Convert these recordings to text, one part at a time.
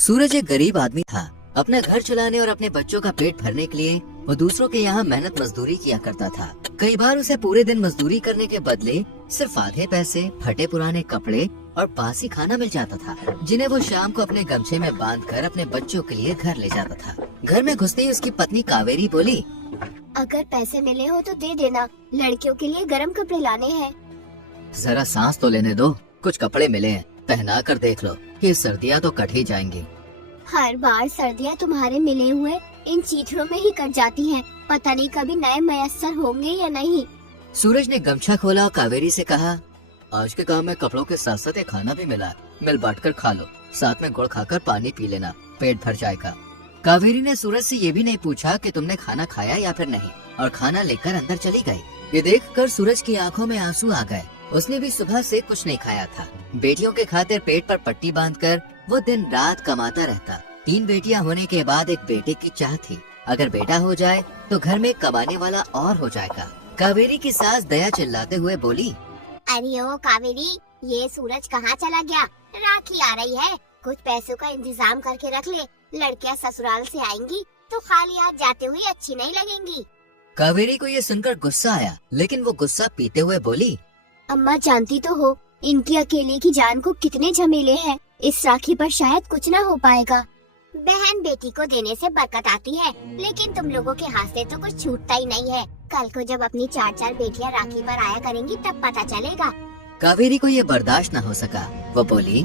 सूरज एक गरीब आदमी था। अपना घर चलाने और अपने बच्चों का पेट भरने के लिए वो दूसरों के यहाँ मेहनत मजदूरी किया करता था। कई बार उसे पूरे दिन मजदूरी करने के बदले सिर्फ आधे पैसे, फटे पुराने कपड़े और बासी खाना मिल जाता था, जिन्हें वो शाम को अपने गमछे में बांधकर अपने बच्चों के लिए घर ले जाता था। घर में घुसते ही उसकी पत्नी कावेरी बोली, अगर पैसे मिले हो तो दे देना, लड़कियों के लिए गर्म कपड़े लाने हैं। जरा सांस तो लेने दो, कुछ कपड़े मिले हैं, पहना कर देख लो, ये सर्दियाँ तो कट ही जाएंगी। हर बार सर्दियाँ तुम्हारे मिले हुए इन चीथड़ों में ही कट जाती हैं। पता नहीं कभी नए मयस्सर होंगे या नहीं। सूरज ने गमछा खोला और कावेरी से कहा, आज के काम में कपड़ों के साथ साथ एक खाना भी मिला है, मिल बांट कर खा लो, साथ में गुड़ खाकर पानी पी लेना, पेट भर जाएगा। कावेरी ने सूरज से ये भी नहीं पूछा कि तुमने खाना खाया या फिर नहीं, और खाना लेकर अंदर चली गई। ये देखकर सूरज की आंखों में आंसू आ गए। उसने भी सुबह से कुछ नहीं खाया था। बेटियों के खातिर पेट पर पट्टी बांधकर वो दिन रात कमाता रहता। 3 बेटियां होने के बाद एक बेटे की चाह थी। अगर बेटा हो जाए तो घर में कमाने वाला और हो जाएगा। कावेरी की सास दया चिल्लाते हुए बोली, अरे ओ कावेरी, ये सूरज कहाँ चला गया? राखी आ रही है, कुछ पैसों का इंतजाम करके रख ले। लड़कियाँ ससुराल से आएंगी तो खाली हाथ जाते हुए अच्छी नहीं लगेंगी। कावेरी को ये सुनकर गुस्सा आया, लेकिन वो गुस्सा पीते हुए बोली, अम्मा जानती तो हो इनकी अकेले की जान को कितने झमेले हैं। इस राखी पर शायद कुछ न हो पाएगा। बहन बेटी को देने से बरकत आती है, लेकिन तुम लोगों के हाथ से तो कुछ छूटता ही नहीं है। कल को जब अपनी 4-4 बेटियां राखी पर आया करेंगी तब पता चलेगा। कावेरी को ये बर्दाश्त न हो सका। वो बोली,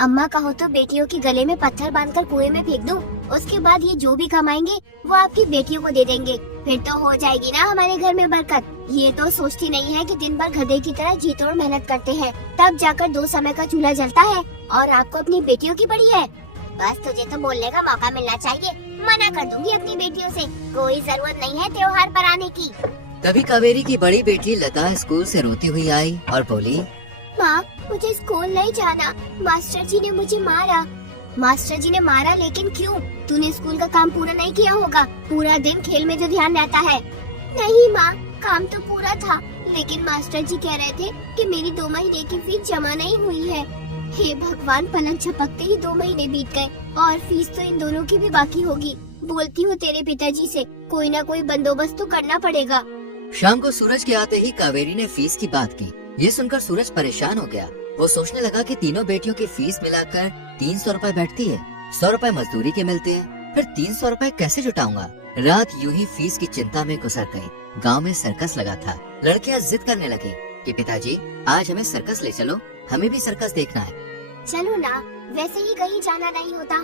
अम्मा कहो तो बेटियों के गले में पत्थर बांधकर कुएं में फेंक दूं। उसके बाद ये जो भी कमाएंगे वो आपकी बेटियों को दे देंगे, फिर तो हो जाएगी ना हमारे घर में बरकत। ये तो सोचती नहीं है कि दिन भर गधे की तरह जी तोड़ मेहनत करते हैं, तब जाकर 2 समय का चूल्हा जलता है, और आपको अपनी बेटियों की पड़ी है। बस तुझे तो बोलने का मौका मिलना चाहिए, मना कर दूंगी अपनी बेटियों से। कोई जरूरत नहीं है त्योहार पर आने की। तभी कावेरी की बड़ी बेटी लता स्कूल से रोती हुई आई और बोली, माँ मुझे स्कूल नहीं जाना, मास्टर जी ने मुझे मारा। मास्टर जी ने मारा, लेकिन क्यों? तूने स्कूल का काम पूरा नहीं किया होगा, पूरा दिन खेल में जो ध्यान रहता है। नहीं माँ, काम तो पूरा था, लेकिन मास्टर जी कह रहे थे कि मेरी 2 महीने की फीस जमा नहीं हुई है। हे भगवान, पलंग झपकते ही 2 महीने बीत गए और फीस तो इन दोनों की भी बाकी होगी। बोलती हूँ तेरे पिताजी से, कोई ना कोई बंदोबस्त तो करना पड़ेगा। शाम को सूरज के आते ही कावेरी ने फीस की बात की। ये सुनकर सूरज परेशान हो गया। वो सोचने लगा कि तीनों बेटियों की फीस मिलाकर 300 रुपए बैठती है, 100 रुपए मजदूरी के मिलते हैं, फिर 300 रुपए कैसे जुटाऊंगा। रात यूं ही फीस की चिंता में गुजर गई। गांव में सर्कस लगा था। लड़कियां जिद करने लगी कि पिताजी आज हमें सर्कस ले चलो, हमें भी सर्कस देखना है। चलो ना, वैसे ही कहीं जाना नहीं होता।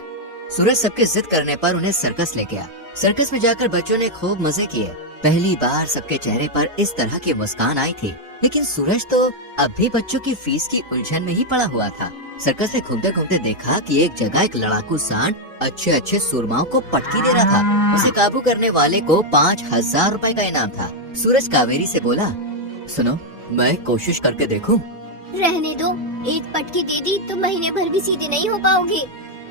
सूरज सबके जिद करने पर उन्हें सर्कस ले गया। सर्कस में जाकर बच्चों ने खूब मजे किए। पहली बार सबके चेहरे पर इस तरह की मुस्कान आई थी, लेकिन सूरज तो अब भी बच्चों की फीस की उलझन में ही पड़ा हुआ था। सर्कस में घूमते घूमते देखा कि एक जगह एक लड़ाकू सांड अच्छे सुरमाओं को पटकी दे रहा था। उसे काबू करने वाले को 5000 रुपए का इनाम था। सूरज कावेरी से बोला, सुनो, मैं कोशिश करके देखूं? रहने दो, एक पटकी दे दी तो महीने भर भी सीधे नहीं हो पाओगे।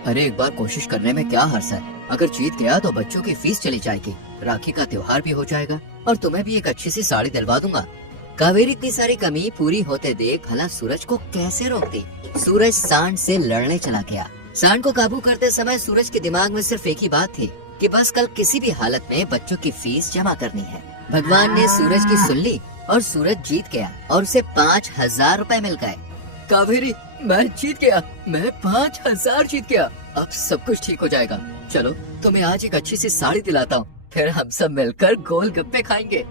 अरे एक बार कोशिश करने में क्या हर्ज है? अगर जीत गया तो बच्चों की फीस चली जाएगी, राखी का त्योहार भी हो जाएगा और तुम्हें भी एक अच्छी सी साड़ी दिलवा दूंगा। कावेरी इतनी सारी कमी पूरी होते देख भला सूरज को कैसे रोकती। सूरज सांड से लड़ने चला गया। सांड को काबू करते समय सूरज के दिमाग में सिर्फ एक ही बात थी कि बस कल किसी भी हालत में बच्चों की फीस जमा करनी है। भगवान ने सूरज की सुन ली और सूरज जीत गया और उसे 5000 रुपए मिल गए। कावेरी, मैं जीत गया, मैं 5000 जीत गया, अब सब कुछ ठीक हो जाएगा। चलो तुम्हें आज एक अच्छी सी साड़ी दिलाता हूँ, फिर हम सब मिलकर गोलगप्पे खाएंगे।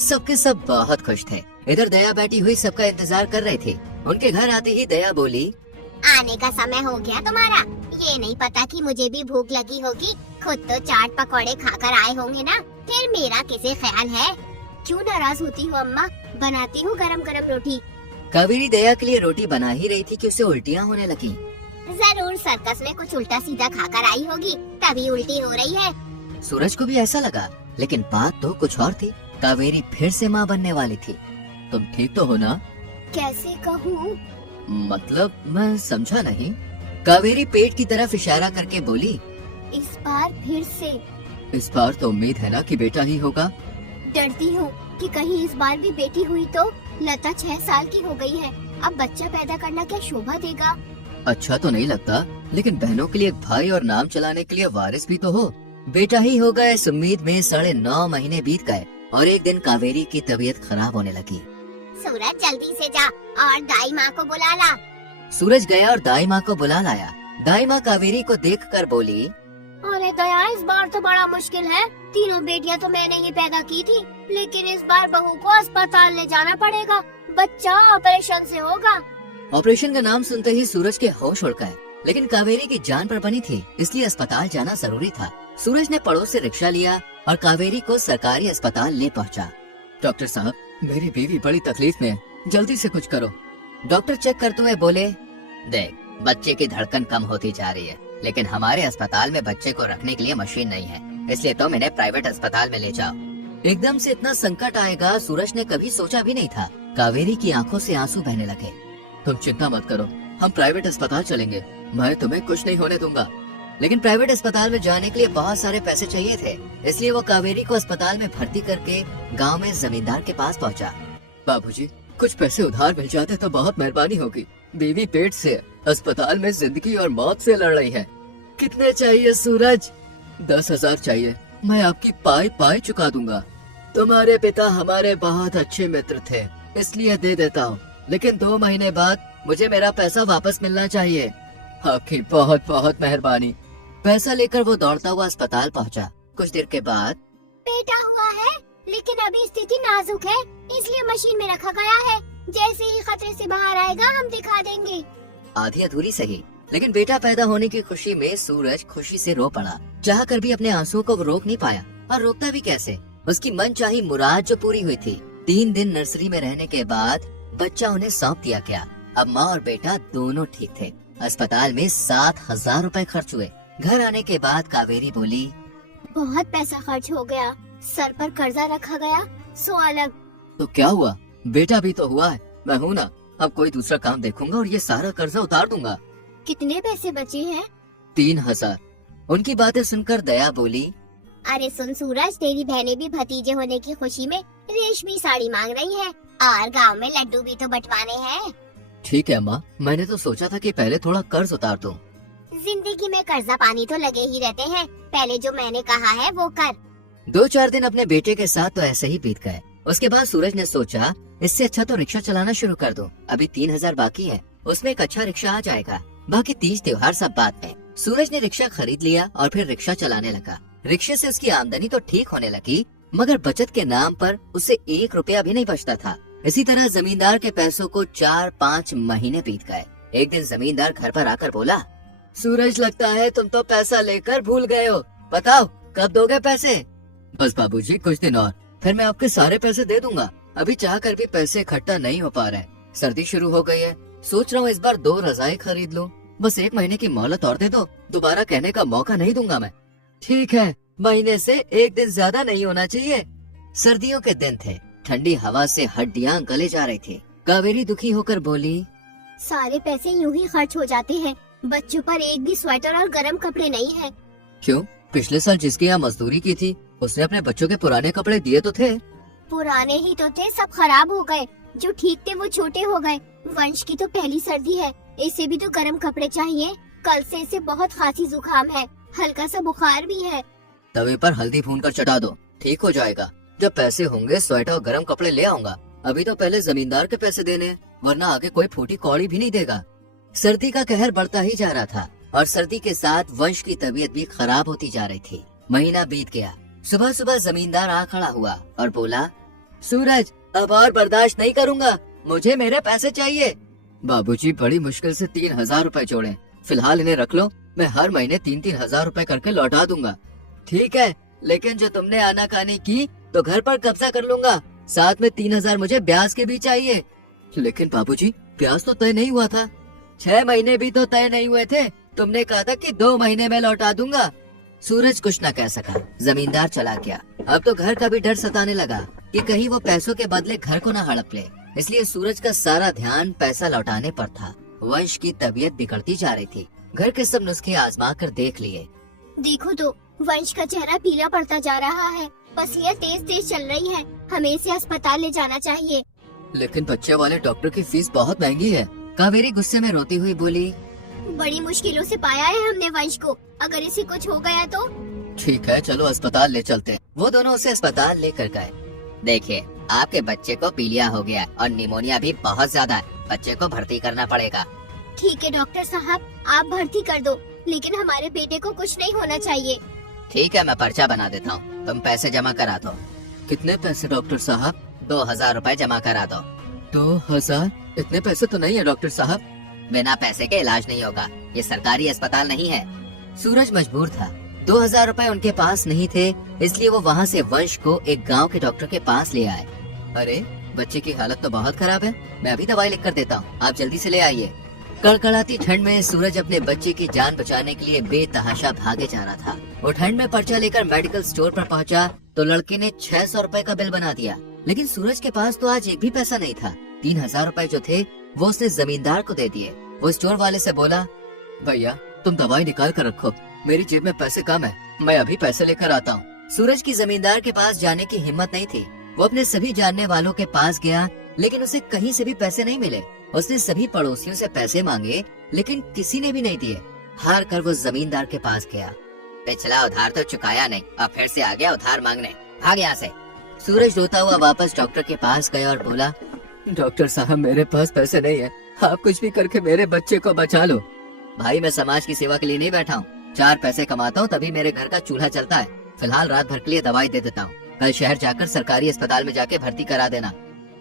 सबके सब बहुत खुश थे। इधर दया बैठी हुई सबका इंतजार कर रही थी। उनके घर आते ही दया बोली, आने का समय हो गया तुम्हारा। ये नहीं पता कि मुझे भी भूख लगी होगी। खुद तो चाट पकौड़े खाकर आए होंगे ना, फिर मेरा किसे ख्याल है? क्यों नाराज होती हो अम्मा? बनाती हूँ गरम गरम रोटी। कावेरी दया के लिए रोटी बना ही रही थी कि उसे उल्टियाँ होने लगी। जरूर सर्कस में कुछ उल्टा सीधा खाकर आई होगी, तभी उल्टी हो रही है। सूरज को भी ऐसा लगा, लेकिन बात तो कुछ और थी। कावेरी फिर से माँ बनने वाली थी। तुम ठीक तो हो ना? कैसे कहूँ? मतलब मैं समझा नहीं। कावेरी पेट की तरफ इशारा करके बोली, इस बार फिर से। इस बार तो उम्मीद है ना कि बेटा ही होगा। डरती हूँ कि कहीं इस बार भी बेटी हुई तो। लता 6 साल की हो गई है, अब बच्चा पैदा करना क्या शोभा देगा? अच्छा तो नहीं लगता। लेकिन बहनों के लिए एक भाई और नाम चलाने के लिए वारिस भी तो हो। बेटा ही होगा इस उम्मीद में 9.5 महीने बीत गए और एक दिन कावेरी की तबीयत खराब होने लगी। सूरज जल्दी से जा और दाई माँ को बुला ला। सूरज गया और दाई माँ को बुला लाया। दाई माँ कावेरी को देखकर बोली, अरे दया, इस बार तो बड़ा मुश्किल है। तीनों बेटियां तो मैंने ही पैदा की थी, लेकिन इस बार बहू को अस्पताल ले जाना पड़ेगा। बच्चा ऑपरेशन से होगा। ऑपरेशन का नाम सुनते ही सूरज के होश उड़ गए, लेकिन कावेरी की जान पर बनी थी, इसलिए अस्पताल जाना जरूरी था। सूरज ने पड़ोस से रिक्शा लिया और कावेरी को सरकारी अस्पताल ले पहुंचा। डॉक्टर साहब, मेरी बीवी बड़ी तकलीफ में है, जल्दी से कुछ करो। डॉक्टर चेक करते हुए बोले, देख, बच्चे की धड़कन कम होती जा रही है, लेकिन हमारे अस्पताल में बच्चे को रखने के लिए मशीन नहीं है, इसलिए तुम इन्हें प्राइवेट अस्पताल में ले जाओ। एकदम से इतना संकट आएगा सूरज ने कभी सोचा भी नहीं था। कावेरी की आंखों से आंसू बहने लगे। तुम चिंता मत करो, हम प्राइवेट अस्पताल चलेंगे, मैं तुम्हें कुछ नहीं होने दूंगा। लेकिन प्राइवेट अस्पताल में जाने के लिए बहुत सारे पैसे चाहिए थे, इसलिए वो कावेरी को अस्पताल में भर्ती करके गाँव में जमींदार के पास पहुँचा। बाबूजी, कुछ पैसे उधार मिल जाते तो बहुत मेहरबानी होगी। बीवी पेट से अस्पताल में जिंदगी और मौत से लड़ रही है। कितने चाहिए सूरज? 10,000 चाहिए, मैं आपकी पाई पाई चुका दूंगा। तुम्हारे पिता हमारे बहुत अच्छे मित्र थे, इसलिए दे देता हूँ, लेकिन 2 महीने बाद मुझे मेरा पैसा वापस मिलना चाहिए। आपकी बहुत बहुत मेहरबानी। पैसा लेकर वो दौड़ता हुआ अस्पताल पहुँचा। कुछ देर के बाद, बेटा हुआ है, लेकिन अभी स्थिति नाजुक है, इसलिए मशीन में रखा गया है। जैसे ही खतरे से बाहर आएगा हम दिखा देंगे। आधी अधूरी सही, लेकिन बेटा पैदा होने की खुशी में सूरज खुशी से रो पड़ा। चाह कर भी अपने आंसुओं को रोक नहीं पाया, और रोकता भी कैसे। उसकी मनचाही मुराद जो पूरी हुई थी। 3 दिन नर्सरी में रहने के बाद बच्चा उन्हें सौंप दिया गया। अब माँ और बेटा दोनों ठीक थे। अस्पताल में 7,000 रुपए खर्च हुए। घर आने के बाद कावेरी बोली, बहुत पैसा खर्च हो गया, सर पर कर्जा रखा गया, सो अलग। तो क्या हुआ, बेटा भी तो हुआ है, मैं हूँ ना। अब कोई दूसरा काम देखूंगा और ये सारा कर्जा उतार दूंगा। कितने पैसे बचे हैं? 3,000। उनकी बातें सुनकर दया बोली, अरे सुन सूरज, तेरी बहनें भी भतीजे होने की खुशी में रेशमी साड़ी मांग रही हैं, और गांव में लड्डू भी तो बंटवाने हैं। ठीक है माँ, मैंने तो सोचा था कि पहले थोड़ा कर्ज उतार दूं। जिंदगी में कर्जा पानी तो लगे ही रहते हैं, पहले जो मैंने कहा है वो कर। 2-4 दिन अपने बेटे के साथ तो ऐसे ही बीत गए। उसके बाद सूरज ने सोचा, इससे अच्छा तो रिक्शा चलाना शुरू कर दूं। अभी 3,000 बाकी है, उसमें एक अच्छा रिक्शा आ जाएगा। बाकी तीज त्योहार सब बात में। सूरज ने रिक्शा खरीद लिया और फिर रिक्शा चलाने लगा। रिक्शे से उसकी आमदनी तो ठीक होने लगी, मगर बचत के नाम पर उसे 1 रुपया भी नहीं बचता था। इसी तरह जमींदार के पैसों को 4-5 महीने बीत गए। एक दिन जमींदार घर पर आकर बोला, सूरज, लगता है तुम तो पैसा लेकर भूल गए हो, बताओ कब दोगे पैसे? बस बाबूजी, कुछ दिन और, फिर मैं आपके सारे पैसे दे दूंगा। अभी चाह कर भी पैसे इकट्ठा नहीं हो पा रहे। सर्दी शुरू हो गई है, सोच रहा हूँ इस बार 2 रजाई खरीद लूँ। बस 1 महीने की मोहलत और दे दो, दोबारा कहने का मौका नहीं दूंगा मैं। ठीक है, महीने से 1 दिन ज्यादा नहीं होना चाहिए। सर्दियों के दिन थे, ठंडी हवा से हड्डियां गले जा रही थी। कावेरी दुखी होकर बोली, सारे पैसे यूं ही खर्च हो जाते हैं, बच्चों पर एक भी स्वेटर और गर्म कपड़े नहीं है। क्यों? पिछले साल जिसके यहाँ मजदूरी की थी उसने अपने बच्चों के पुराने कपड़े दिए तो थे। पुराने ही तो थे, सब खराब हो गए। जो ठीक थे वो छोटे हो गए। वंश की तो पहली सर्दी है, इसे भी तो गर्म कपड़े चाहिए। कल से इसे बहुत खांसी जुकाम है, हल्का सा बुखार भी है। तवे पर हल्दी भून कर चटा दो, ठीक हो जाएगा। जब पैसे होंगे स्वेटर और गर्म कपड़े ले आऊंगा। अभी तो पहले जमींदार के पैसे देने हैं, वरना आगे कोई फूटी कौड़ी भी नहीं देगा। सर्दी का कहर बढ़ता ही जा रहा था और सर्दी के साथ वंश की तबीयत भी खराब होती जा रही थी। महीना बीत गया। सुबह सुबह जमींदार आ खड़ा हुआ और बोला, सूरज, अब और बर्दाश्त नहीं करूंगा, मुझे मेरे पैसे चाहिए। बाबूजी, बड़ी मुश्किल से 3,000 रुपए जोड़े, फिलहाल इन्हें रख लो, मैं हर महीने 3-3 हजार रुपए करके लौटा दूंगा। ठीक है, लेकिन जो तुमने आनाकानी की तो घर पर कब्जा कर लूंगा, साथ में 3,000 मुझे ब्याज के भी चाहिए। लेकिन बाबूजी, ब्याज तो तय नहीं हुआ था। 6 महीने भी तो तय नहीं हुए थे, तुमने कहा था कि 2 महीने में लौटा दूंगा। सूरज कुछ न कह सका, जमींदार चला गया। अब तो घर का भी डर सताने लगा कि कहीं वो पैसों के बदले घर को न हड़प ले, इसलिए सूरज का सारा ध्यान पैसा लौटाने पर था। वंश की तबीयत बिगड़ती जा रही थी। घर के सब नुस्खे आजमा कर देख लिए। देखो तो, वंश का चेहरा पीला पड़ता जा रहा है, पसलियाँ तेज तेज चल रही है, हमें इसे अस्पताल ले जाना चाहिए। लेकिन बच्चे वाले डॉक्टर की फीस बहुत महंगी है। कावेरी गुस्से में रोती हुई बोली, बड़ी मुश्किलों से पाया है हमने वंश को, अगर इसे कुछ हो गया तो। ठीक है, चलो अस्पताल ले चलते हैं। वो दोनों उसे अस्पताल लेकर गए। देखिए, आपके बच्चे को पीलिया हो गया और निमोनिया भी बहुत ज्यादा है, बच्चे को भर्ती करना पड़ेगा। ठीक है डॉक्टर साहब, आप भर्ती कर दो, लेकिन हमारे बेटे को कुछ नहीं होना चाहिए। ठीक है, मैं पर्चा बना देता हूँ, तुम पैसे जमा करा दो। कितने पैसे डॉक्टर साहब? 2000 रुपए जमा करा दो। 2000? इतने पैसे तो नहीं है डॉक्टर साहब। बिना पैसे के इलाज नहीं होगा, ये सरकारी अस्पताल नहीं है। सूरज मजबूर था, 2000 रुपए उनके पास नहीं थे, इसलिए वो वहाँ से वंश को एक गांव के डॉक्टर के पास ले आए। अरे, बच्चे की हालत तो बहुत खराब है, मैं अभी दवाई लिख कर देता हूँ, आप जल्दी से ले आइए। कड़कड़ाती ठंड में सूरज अपने बच्चे की जान बचाने के लिए बेतहाशा भागे जा रहा था। वो ठंड में पर्चा लेकर मेडिकल स्टोर पर पहुंचा तो लड़के ने 600 रुपए का बिल बना दिया, लेकिन सूरज के पास तो आज एक भी पैसा नहीं था। 3000 रुपए जो थे वो उसने जमींदार को दे दिए। वो स्टोर वाले से बोला, भैया तुम दवाई निकाल कर रखो, मेरी जेब में पैसे कम है, मैं अभी पैसे लेकर आता हूँ। सूरज की जमींदार के पास जाने की हिम्मत नहीं थी। वो अपने सभी जानने वालों के पास गया, लेकिन उसे कहीं से भी पैसे नहीं मिले। उसने सभी पड़ोसियों से पैसे मांगे, लेकिन किसी ने भी नहीं दिए। हार कर वो जमींदार के पास गया। पिछला उधार तो चुकाया नहीं, अब फिर से आ गया उधार मांगने, भाग यहाँ से। सूरज रोता हुआ वापस डॉक्टर के पास गया और बोला, डॉक्टर साहब मेरे पास पैसे नहीं है, आप कुछ भी करके मेरे बच्चे को बचा लो। भाई मैं समाज की सेवा के लिए नहीं बैठा हूँ, 4 पैसे कमाता हूँ तभी मेरे घर का चूल्हा चलता है। फिलहाल रात भर के लिए दवाई दे देता हूँ, कल शहर जाकर सरकारी अस्पताल में जाके भर्ती करा देना।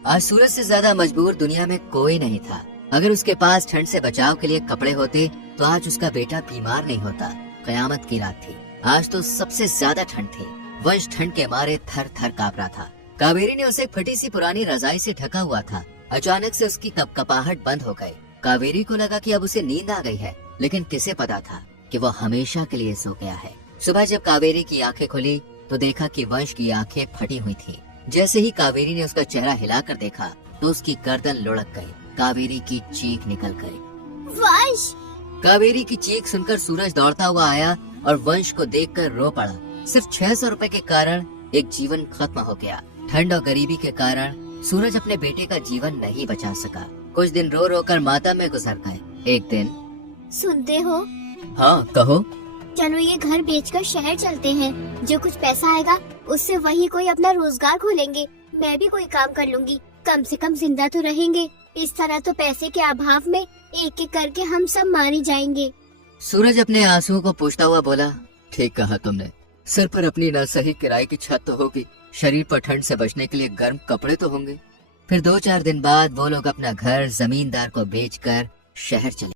आज सूरज से ज्यादा मजबूर दुनिया में कोई नहीं था। अगर उसके पास ठंड से बचाव के लिए कपड़े होते तो आज उसका बेटा बीमार नहीं होता। कयामत की रात थी, आज तो सबसे ज्यादा ठंड थी। वंश ठंड के मारे थर थर कांप रहा था। कावेरी ने उसे फटी सी पुरानी रजाई से ढका हुआ था। अचानक से उसकी कपकपाहट बंद हो गई। कावेरी को लगा कि अब उसे नींद आ गई है, लेकिन किसे पता था कि वो हमेशा के लिए सो गया है। सुबह जब कावेरी की आंखें खुली तो देखा कि वंश की आंखें फटी हुई थी। जैसे ही कावेरी ने उसका चेहरा हिलाकर देखा तो उसकी गर्दन लुढ़क गई। कावेरी की चीख निकल गई। वंश! कावेरी की चीख सुनकर सूरज दौड़ता हुआ आया और वंश को देखकर रो पड़ा। सिर्फ 600 रुपए के कारण एक जीवन खत्म हो गया। ठंड और गरीबी के कारण सूरज अपने बेटे का जीवन नहीं बचा सका। कुछ दिन रो रो कर मातम में गुजर गए। एक दिन, सुनते हो? हाँ कहो। चलो ये घर बेचकर शहर चलते हैं, जो कुछ पैसा आएगा उससे वही कोई अपना रोजगार खोलेंगे। मैं भी कोई काम कर लूंगी, कम से कम जिंदा तो रहेंगे। इस तरह तो पैसे के अभाव में एक एक करके हम सब मारे जाएंगे। सूरज अपने आंसुओं को पोंछता हुआ बोला, ठीक कहा तुमने। सिर पर अपनी न सही किराए की छत तो होगी, शरीर पर ठंड से बचने के लिए गर्म कपड़े तो होंगे। फिर 2-4 दिन बाद वो लोग अपना घर जमींदार को बेचकर शहर चले।